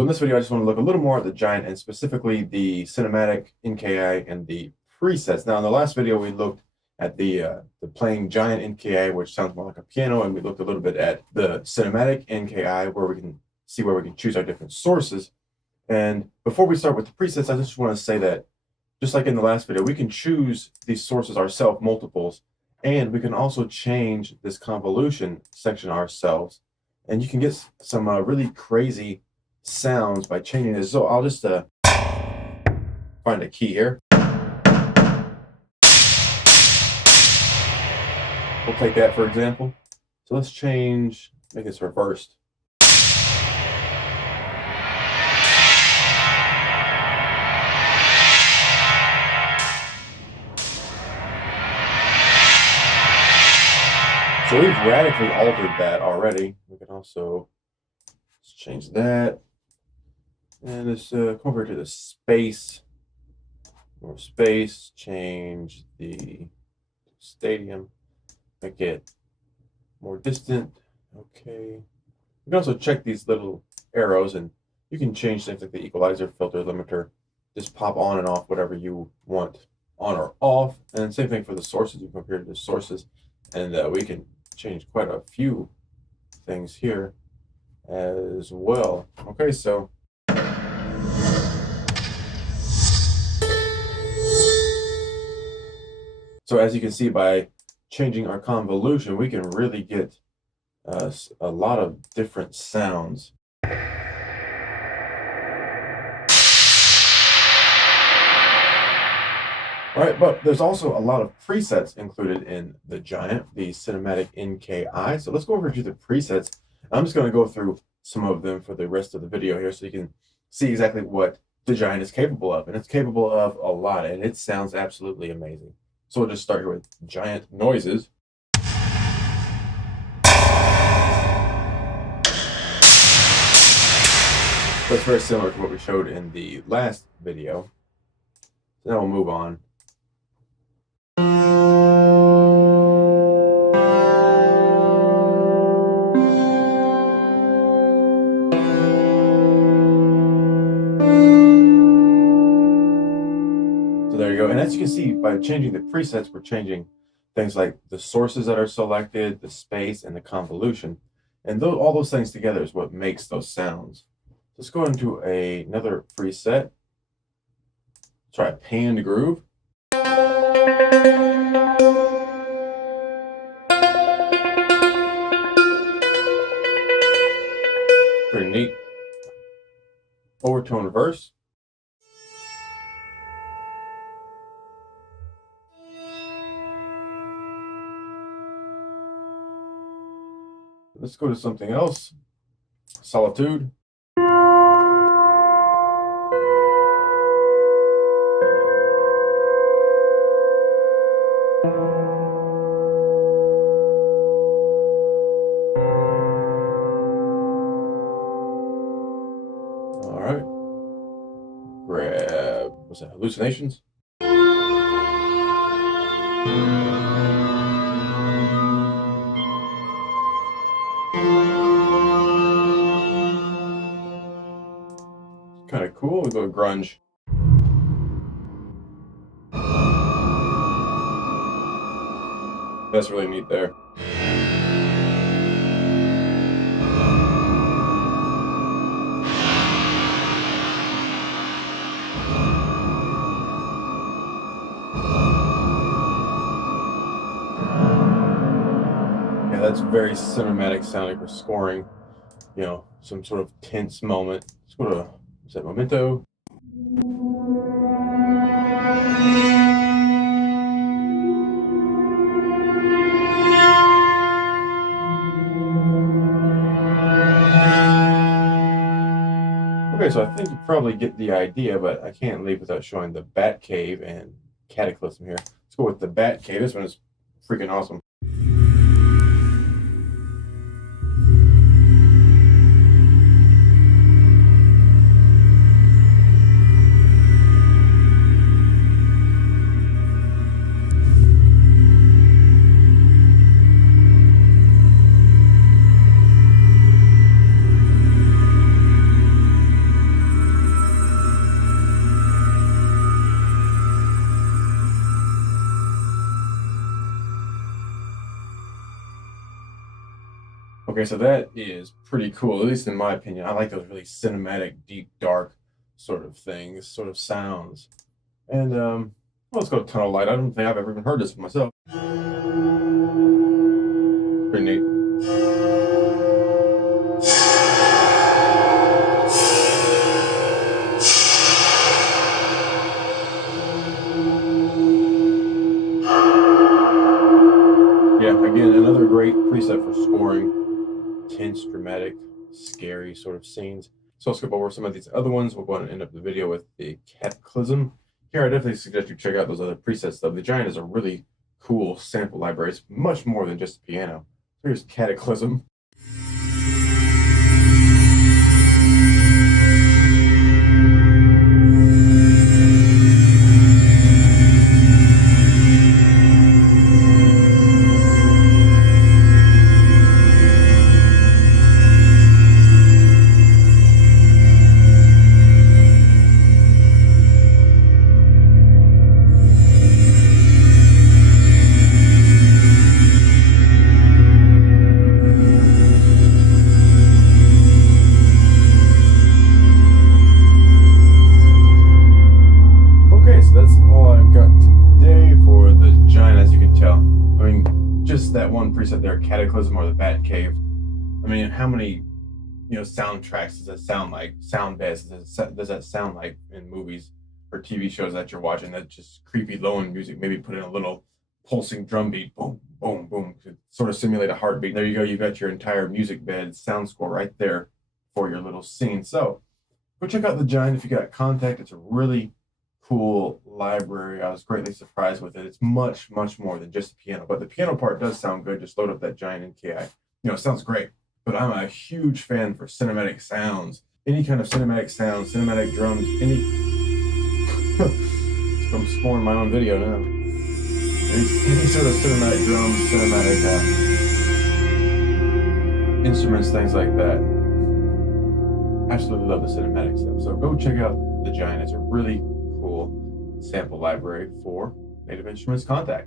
So in this video, I just want to look a little more at the giant and specifically the cinematic NKI and the presets. Now, in the last video, we looked at the playing giant NKI, which sounds more like a piano, and we looked a little bit at the cinematic NKI, where we can see where we can choose our different sources. And before we start with the presets, I just want to say that, just like in the last video, we can choose these sources ourselves, multiples, and we can also change this convolution section ourselves. And you can get some really crazy sounds by changing this. So I'll just find a key here. We'll take that for example. So let's make this reversed. So we've radically altered that already. We can also change that. And let's come over to the space. More space. Change the stadium. Make it more distant. Okay. You can also check these little arrows, and you can change things like the equalizer, filter, limiter. Just pop on and off whatever you want on or off. And same thing for the sources. You can compare the sources, and we can change quite a few things here as well. Okay, so as you can see, by changing our convolution, we can really get a lot of different sounds. All right, but there's also a lot of presets included in the giant, the cinematic NKI. So let's go over to the presets. I'm just going to go through some of them for the rest of the video here so you can see exactly what the giant is capable of. And it's capable of a lot, and it sounds absolutely amazing. So we'll just start here with giant noises. That's very similar to what we showed in the last video. So now we'll move on. So there you go. And as you can see, by changing the presets, we're changing things like the sources that are selected, the space, and the convolution. And all those things together is what makes those sounds. Let's go into another preset. Try panned groove. Pretty neat. Overtone reverse. Let's go to something else. Solitude. All right. Grab, what's that? Hallucinations. Kind of cool. We'll go grunge. That's really neat there. Yeah, that's very cinematic sounding. We're scoring, some sort of tense moment. Let's go to, what's that, memento? Okay, so I think you probably get the idea, but I can't leave without showing the Batcave and Cataclysm here. Let's go with the Batcave. This one is freaking awesome. Okay, so that is pretty cool, at least in my opinion. I like those really cinematic, deep, dark sort of things, sort of sounds. And well, let's go Tunnel Light. I don't think I've ever even heard this myself. Pretty neat. Yeah, again, another great preset for scoring tense, dramatic, scary sort of scenes. So I'll skip over some of these other ones. We'll go ahead and end up the video with the Cataclysm. Here, I definitely suggest you check out those other presets, though. The Giant is a really cool sample library. It's much more than just a piano. So here's Cataclysm. Okay, so that's all I've got today for the Giant, as you can tell. I mean, just that one preset there, Cataclysm or the Batcave. I mean, how many, soundtracks does that sound like? Sound beds does that sound like in movies or TV shows that you're watching? That just creepy low-end music, maybe put in a little pulsing drum beat, boom, boom, boom, to sort of simulate a heartbeat. There you go. You got your entire music bed sound score right there for your little scene. So go check out the Giant if you got KONTAKT. It's a really cool library. I was greatly surprised with it. It's much, much more than just a piano, but the piano part does sound good. Just load up that Giant NKI. It sounds great. But I'm a huge fan for cinematic sounds. Any kind of cinematic sounds, cinematic drums, I'm scoring my own video now. Any sort of cinematic drums, cinematic instruments, things like that. Absolutely love the cinematic stuff. So go check out the Giant. It's a really cool sample library for Native Instruments KONTAKT.